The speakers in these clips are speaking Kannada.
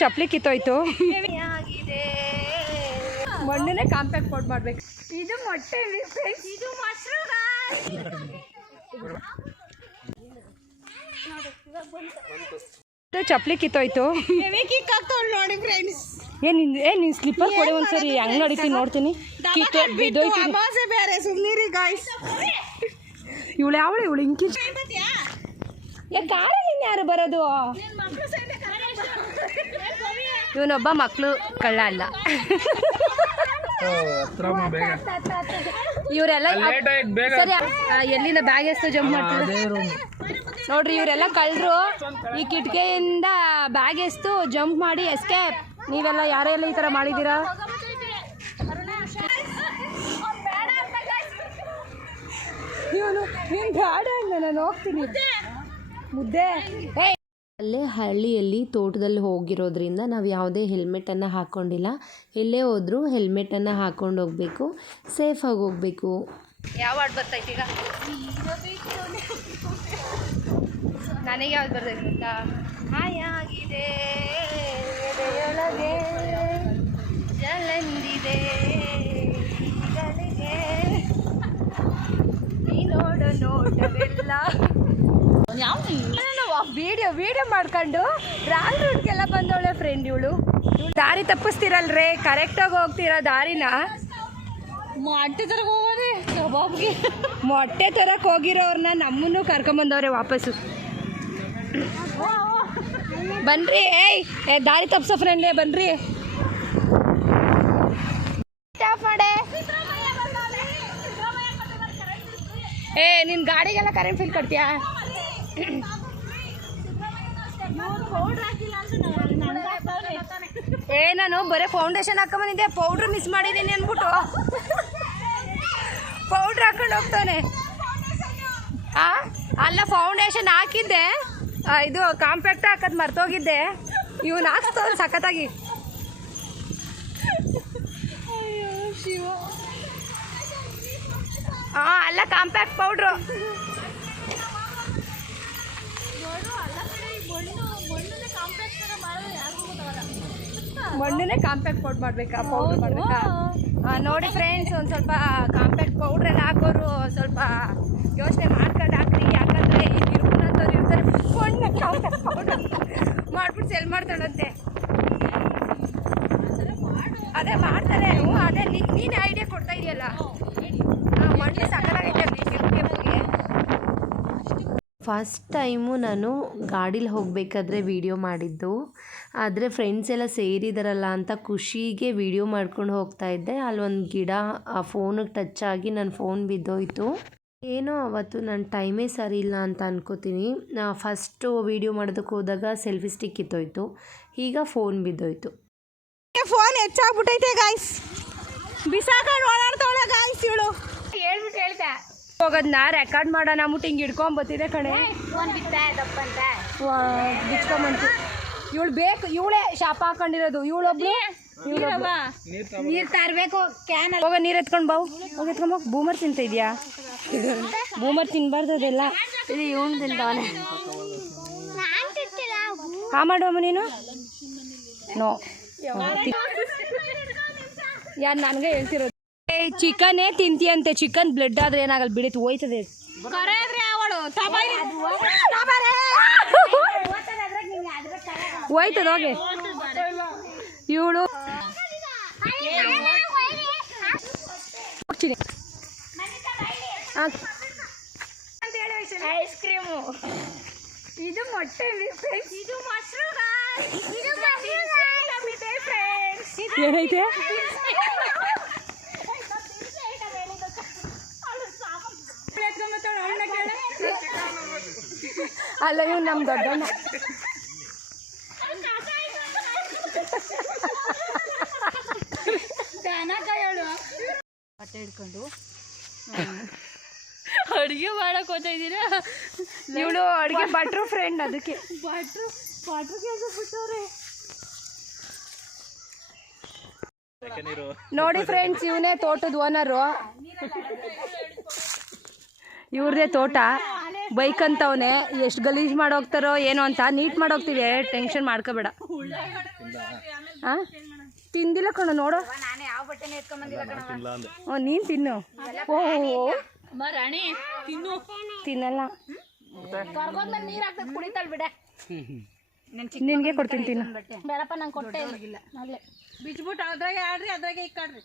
ಚಪ್ಪಲಿ ಕಿತ್ತೋಯ್ತು. ಮಣ್ಣನ್ನೇ ಕಾಂಪ್ಯಾಕ್ಟ್ ಪೌಡರ್ ಮಾಡ್ಬೇಕು. ಇದು ಮೊಟ್ಟೆ, ಇದು ಮೊಸರು. ಚಪ್ಪಲಿ ಕಿತ್ತೋಯ್ತು. ನೋಡಿ ಫ್ರೆಂಡ್ಸ್, ನೀನ್ ಸ್ಲಿಪ್ಪರ್ ಕೊಡಿ ಒಂದ್ಸರಿ. ಹೆಂಗ್ ನಡೀತೀನಿ ನೋಡ್ತೀನಿ. ಬೇರೆ ಸುಮ್ನಿರಿ ಗಾಯ್ಸ್. ಇವಳು ಇಂಕಿ ಕಾರಲ್ಲಿ ಯಾರು ಬರೋದು? ಇವನೊಬ್ಬ ಮಕ್ಕಳು ಕಳ್ಳ ಅಲ್ಲ. ಇವರೆಲ್ಲ ಸರಿ ಎಲ್ಲಿಂದ ಬ್ಯಾಗ್ ಎಷ್ಟು ಜಂಪ್ ಮಾಡ್ತಾರೆ ನೋಡ್ರಿ. ಇವರೆಲ್ಲ ಕಳ್ಳರು. ಈ ಕಿಟಕಿಯಿಂದ ಬ್ಯಾಗ್ ಎಷ್ಟು ಜಂಪ್ ಮಾಡಿ ಎಸ್ಕೇಪ್. ನೀವೆಲ್ಲ ಯಾರೆಲ್ಲ ಈ ಥರ ಮಾಡಿದ್ದೀರಾ? ಇವನು ನೀನು ಬೇಡ ಅಂದ, ನಾನು ಹೋಗ್ತೀನಿ ಮುದ್ದೆ. ಅಲ್ಲೇ ಹಳ್ಳಿಯಲ್ಲಿ ತೋಟದಲ್ಲಿ ಹೋಗಿರೋದ್ರಿಂದ ನಾವು ಯಾವುದೇ ಹೆಲ್ಮೆಟನ್ನು ಹಾಕ್ಕೊಂಡಿಲ್ಲ. ಎಲ್ಲೇ ಹೋದರೂ ಹೆಲ್ಮೆಟನ್ನು ಹಾಕ್ಕೊಂಡು ಹೋಗಬೇಕು, ಸೇಫಾಗಿ ಹೋಗಬೇಕು. ಯಾವ ಹಾಡು ಬರ್ತೈತೆ ಈಗ? ನನಗೆ ಯಾವ್ದು ಬರ್ತೈತೆ ಅಂತ. ಹಾಯಾಗಿದೆ ಎದೆಯೊಳಗೆ ಜಲಂದಿದೆ ಗಳಿಗೆ ನೀ ನೋಡು ನೋಟವೆಲ್ಲ. ವಿಡಿಯೋ ಮಾಡ್ಕೊಂಡು ರಾಂಗ್ ರೂಟ್ಗೆಲ್ಲ ಬಂದವಳೆ ಫ್ರೆಂಡ್ ಇವಳು. ದಾರಿ ತಪ್ಪಿಸ್ತಿರಲ್ರೇ, ಕರೆಕ್ಟಾಗಿ ಹೋಗ್ತೀರಾ ದಾರಿನ. ಮೊಟ್ಟೆ ತರಕ್ಕೆ ಹೋಗಿರೋರ್ನ ನಮ್ಮನ್ನು ಕರ್ಕೊಂಬಂದವ್ರೆ ವಾಪಸ್ಸು. ಬನ್ರಿ, ದಾರಿ ತಪ್ಸೋ ಫ್ರೆಂಡ್ಲೇ ಬನ್ರಿ. ನಿನ್ನ ಗಾಡಿಗೆಲ್ಲ ಕರೆಂಟ್ ಫಿಲ್ ಕಟ್ತೀಯಾ? ನಾನು ಬರೀ ಫೌಂಡೇಶನ್ ಹಾಕೊಂಬಂದಿದ್ದೆ, ಪೌಡ್ರ್ ಮಿಸ್ ಮಾಡಿದ್ದೀನಿ ಅಂದ್ಬಿಟ್ಟು ಪೌಡ್ರ್ ಹಾಕೊಂಡು ಹೋಗ್ತಾನೆ. ಅಲ್ಲ, ಫೌಂಡೇಶನ್ ಹಾಕಿದ್ದೆ, ಇದು ಕಾಂಪ್ಯಾಕ್ಟ್ ಹಾಕೋದು ಮರ್ತೋಗಿದ್ದೆ. ಇವನು ಹಾಕ್ಸ್ತವ್ನು ಸಖತ್ತಾಗಿ. ಅಲ್ಲ ಕಾಂಪ್ಯಾಕ್ಟ್ ಪೌಡ್ರು. ಮಣ್ಣನ್ನೇ ಕಾಂಪ್ಯಾಕ್ಟ್ ಪೌಡರ್ ಮಾಡಬೇಕಾ? ಪೌಡ್ರ್ ಮಾಡಬೇಕಾ? ನೋಡಿ ಫ್ರೆಂಡ್ಸ್, ಒಂದು ಸ್ವಲ್ಪ ಕಾಂಪ್ಯಾಕ್ಟ್ ಪೌಡ್ರೆಲ್ಲ ಹಾಕೋರು ಸ್ವಲ್ಪ ಯೋಚನೆ ಮಾಡ್ಕೊಂಡು ಹಾಕ್ರಿ. ಯಾಕಂದರೆ ಈ ತಿರುಪುನಂತವ್ರು ಇರ್ತಾರೆ, ಮಣ್ಣು ಕಾಂಪ್ಯಾಕ್ಟ್ ಪೌಡರ್ ಮಾಡ್ಬಿಟ್ಟು ಸೆಲ್ ಮಾಡ್ತಾಳಂತೆ. ಅದೇ ಮಾಡ್ತಾರೆ. ಅದೇ ನೀನೇ ಐಡಿಯಾ ಕೊಡ್ತಾ ಇದೆಯಲ್ಲ. ಮಣ್ಣು ಸಕ್ಕತ್ತಾಗೈತೆ ತಿರುಪತಿಗೆ. ಫಸ್ಟ್ ಟೈಮು ನಾನು ಗಾಡೀಲಿ ಹೋಗಬೇಕಾದ್ರೆ ವೀಡಿಯೋ ಮಾಡಿದ್ದು. ಆದರೆ ಫ್ರೆಂಡ್ಸ್ ಎಲ್ಲ ಸೇರಿದಾರಲ್ಲ ಅಂತ ಖುಷಿಗೆ ವೀಡಿಯೋ ಮಾಡ್ಕೊಂಡು ಹೋಗ್ತಾಯಿದ್ದೆ. ಅಲ್ಲೊಂದು ಗಿಡ ಆ ಫೋನಿಗೆ ಟಚ್ ಆಗಿ ನನ್ನ ಫೋನ್ ಬಿದ್ದೋಯ್ತು. ಏನೋ ಅವತ್ತು ನನ್ನ ಟೈಮೇ ಸರಿ ಇಲ್ಲ ಅಂತ ಅನ್ಕೋತೀನಿ. ಫಸ್ಟು ವೀಡಿಯೋ ಮಾಡೋದಕ್ಕೆ ಹೋದಾಗ ಸೆಲ್ಫಿ ಸ್ಟಿಕ್ ಕಿತ್ತೋಯ್ತು, ಈಗ ಫೋನ್ ಬಿದ್ದೋಯ್ತು. ಫೋನ್ ಹೆಚ್ಚಾಗ್ಬಿಟ್ಟೈತೆ ಗಾಯ್ಸ್, ಬಿಸಾಕೊಂಡು ಓಡಾಡ್ತಾವಳೆ ಗಾಯ್ಸ್ ಇವಳು. ಹೇಳ್ತಾ ಹೋಗೋದನ್ನ ರೆಕಾರ್ಡ್ ಮಾಡೋಣ ಅಂದ್ಬಿಟ್ಟು ಹಿಂಗೆ ಹಿಡ್ಕೊಂಬತ್ತಿದೆ ಕಣೆ. ಬಿಚ್ಕೊಂಬಂತು. ಇವಳು ಬೇಕು, ಇವಳೇ ಶಾಪ ಹಾಕೊಂಡಿರೋದು. ಇವಳೊಬ್ಳು ನೀರು ತರಬೇಕು ಕ್ಯಾನ್. ಹೋಗ ನೀರು ಎತ್ಕೊಂಡು ಬಾವು, ಹೋಗಿ ಎತ್ಕೊಂಬ. ಬೂಮರ್ ತಿಂತ ಇದೆಯಾ? ಬೂಮರ್ ತಿನ್ಬಾರ್ದು ಅದೆಲ್ಲ. ಇವನು ತಿಂತವನೆ. ಮಾಡುವಮ್ಮ ನೀನು. ನೋ, ಯಾರು ನನಗೆ ಹೇಳ್ತಿರೋದು. ಚಿಕನ್ನೇ ತಿಂತೀಯಂತೆ. ಚಿಕನ್ ಬ್ಲಡ್ ಆದ್ರೆ ಏನಾಗಲ್ಲ, ಬಿಡಿತು ಹೋಯ್ತದೆ. ಹೋಯ್ತದ ಹೋಗಿ. ಇವಳು ಐಸ್ ಕ್ರೀಮು, ಇದು ಮೊಟ್ಟೆ, ಇದು ಮೊಸರು. ಏನೈತೆ? ಅಲ್ಲ, ಇವ್ ನಮ್ಮ ದೊಡ್ಡಣ್ಣ. ಬಟ್ಟೆ ಹಿಡ್ಕೊಂಡು ಅಡುಗೆ ಮಾಡಕ್ ಹೋಗ್ತಾ ಇದ್ದೀರಾ? ಇವಳು ಅಡುಗೆ ಭಟ್ರು ಫ್ರೆಂಡ್, ಅದಕ್ಕೆ ಭಟ್ರು ಕೆಲಸ ಬಿಟ್ಟವ್ರೆ. ನೋಡಿ ಫ್ರೆಂಡ್ಸ್, ಇವನೇ ತೋಟದ ಓನರು. ಇವ್ರದೇ ತೋಟ. ಬೈಕ್ ಅಂತವನೇ ಎಷ್ಟು ಗಲೀಜು ಮಾಡೋಗ್ತಾರೋ ಏನೋ ಅಂತ ನೀಟ್ ಮಾಡೋಗ್ತೀವಿ, ಟೆನ್ಷನ್ ಮಾಡ್ಕೋಬೇಡ. ಹಾಂ ತಿಂದಿಲ್ಲ ಕಣ ನೋಡು. ನೀನು ತಿನ್ನು. ಓ ತಿನ್ನಲ್ಲ, ನಿನಗೆ ಕೊಡ್ತೀನಿ ತಿನ್ನು. ಬೇಡಪ್ಪ ನಂಗೆ ಕೊಟ್ಟೆ ಬಿಚ್ಬಿಟ್ಟು ಅದ್ರಾಗೆ ಆಡ್ರಿ, ಅದ್ರಾಗೆ ಇಕ್ಕಾಡ್ರಿ.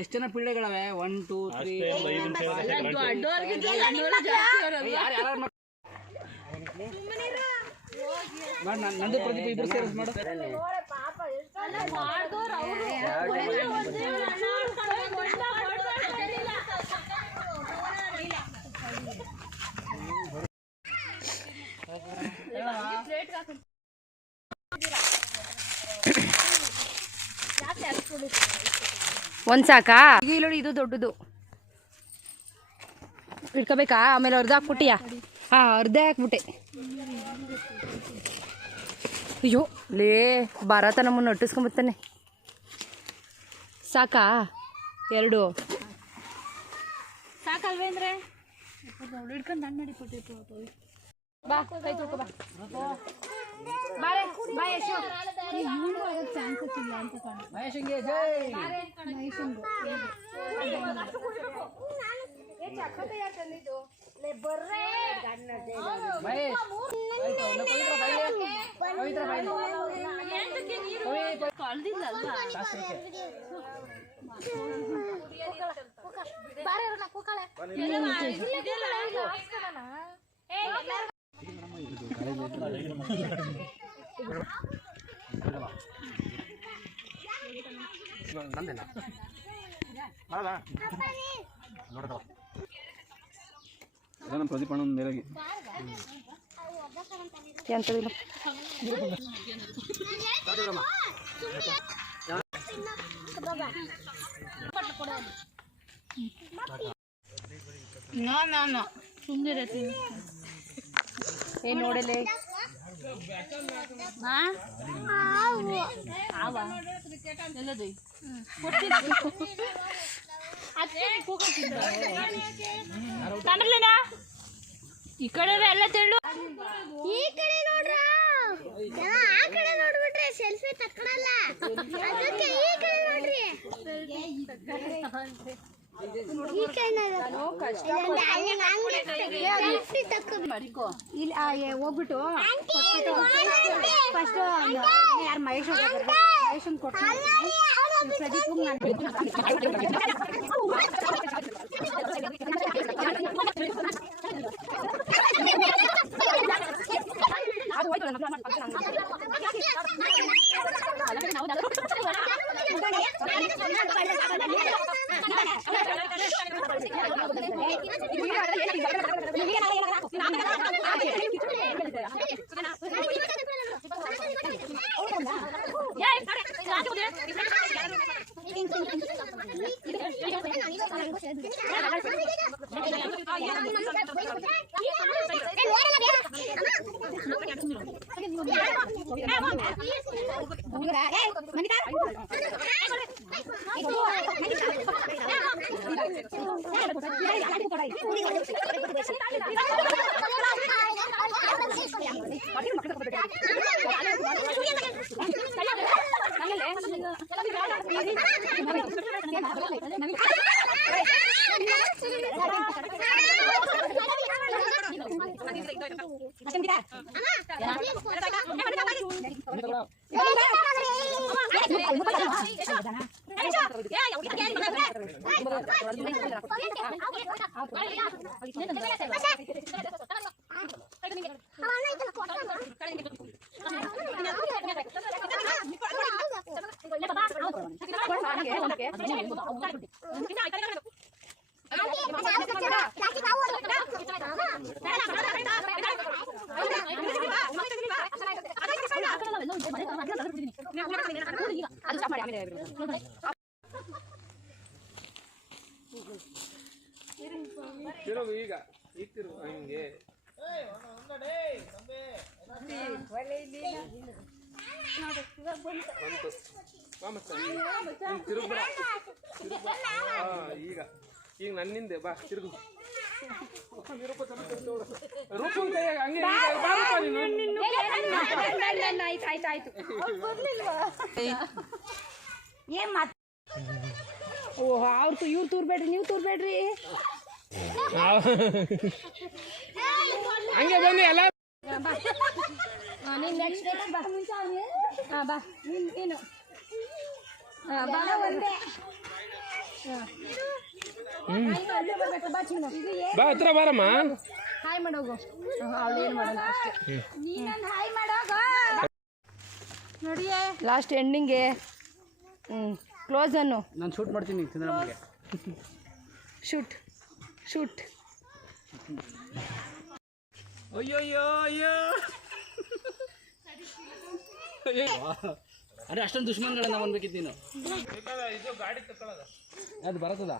ಎಷ್ಟು ಜನ ಪಿಳ್ಳೆಗಳವೆ? 1 2 3 ನಂದು ಪ್ರದೀಪ್ ಇಬ್ರು ಸೇರಿಸ್ ಮಾಡು. ಒಂದು ಸಾಕಾ? ಈಗ ನೋಡಿ ಇದು ದೊಡ್ಡದು ಇಟ್ಕೋಬೇಕಾ? ಆಮೇಲೆ ಅರ್ಧ ಹಾಕ್ಬಿಟ್ಟಿಯಾ? ಹಾಂ ಅರ್ಧ ಹಾಕ್ಬಿಟ್ಟೆ. ಅಯ್ಯೋ ಲೇ ಭಾರತ ನಮ್ಮನ್ನು ಒಟ್ಟಿಸ್ಕೊಂಬತ್ತಾನೆ. ಸಾಕಾ? 2 ಸಾಕಲ್ವೇಂದ್ರೆ ಹಿಡ್ಕೊಂಡು ದಂಡ ಮಾಡಿ ಕೊಟ್ಟಿತ್ತು. ಬಾ ಕೈ ತೊಳ್ಕೊ ಬಾ. ಬಾರೆ ಬಾ ಯಶು. ಚಾನ್ಸ್ ಇಲ್ಲ ಅಂತ ಕಾಣು. ಮಹೇಶಂಗೆ ಜೈ. ಪ್ರದೀಪ್ ಅಣ್ಣ ಮೇಲೆಗೆ ಎಂತದಿಲ್ಲ. ಸುಮ್ಮನೆ ಏನು ನೋಡಲೇ ಈ ಕಡೆ ಎಲ್ಲ ತೆಳ್ಳು. ಈ ಕಡೆ ನೋಡ್ರ, ಆ ಕಡೆ ನೋಡ್ಬಿಟ್ರೆ ಸೆಲ್ಫಿ ತಕ್ಕಳಲ್ಲ. ಅದಕ್ಕೆ ಈ ಕಡೆ ನೋಡ್ರಿ. ಈ ಕಡೆ ಸೆಲ್ಫಿ ತಕ್ಕ ಇಲ್ಲಿ ಹೋಗ್ಬಿಟ್ಟು ಫಸ್ಟ್ ಯಾರು ಮಹೇಶ್ ಮಹೇಶನ್ ಕೊಟ್ಟು ಪ್ರದೀಪ್ ಈಗ ಇತ್ತಿರು ಹಿಂಗೆ ಈಗ ಈಗ ನನ್ನಿಂದೆ ಬಾ ತಿರುಗು ರೂಪನ್ ಕೈಯಾಗ ಹಂಗೆ ಬಾರಪ್ಪ ನೀನು. ಆಯ್ತು ಏನ್ ಮಾತ್ ಓಹ್ ಅವ್ರು ಇವ್ರು ತೂರ್ಬೇಡ್ರಿ ನೀವು ತೂರ್ಬೇಡ್ರಿ ಹಂಗೆ ಬನ್ನಿ ಎಲ್ಲ. ನೀನು ನೆಕ್ಸ್ಟ್ ಬಾ ಹಾಂ ಬಾ ನೀನು ಬಾ ಒಂದೇ ಬಾ ಹತ್ರ ಬಾರಮ್ಮ. ಹಾಯ್ ಮಾಡೋಗು ಅವಳು ಏನು ಮಾಡೋಣ ಅಷ್ಟೇ. ನೀನೊಂದು ಹಾಯ್ ಮಾಡೋಗು ನೋಡಿಯೇ ಲಾಸ್ಟ್ ಎಂಡಿಂಗೆ. ಕ್ಲೋಸ್ ಅನ್ನು ನಾನು ಶೂಟ್ ಮಾಡ್ತೀನಿ ಚಂದ್ರಮ್ಮಗೆ. Shoot shoot. ಅಯ್ಯೋ ಅರೆ ಅಷ್ಟೊಂದು ದುಶ್ಮನ್ಗಳನ್ನ ಅನ್ಬೇಕಿತ್ತು ನೀನು. ಇದು ಗಾಡಿ ತಗೊಳ್ಳೋದ ಅದು ಬರ್ತದ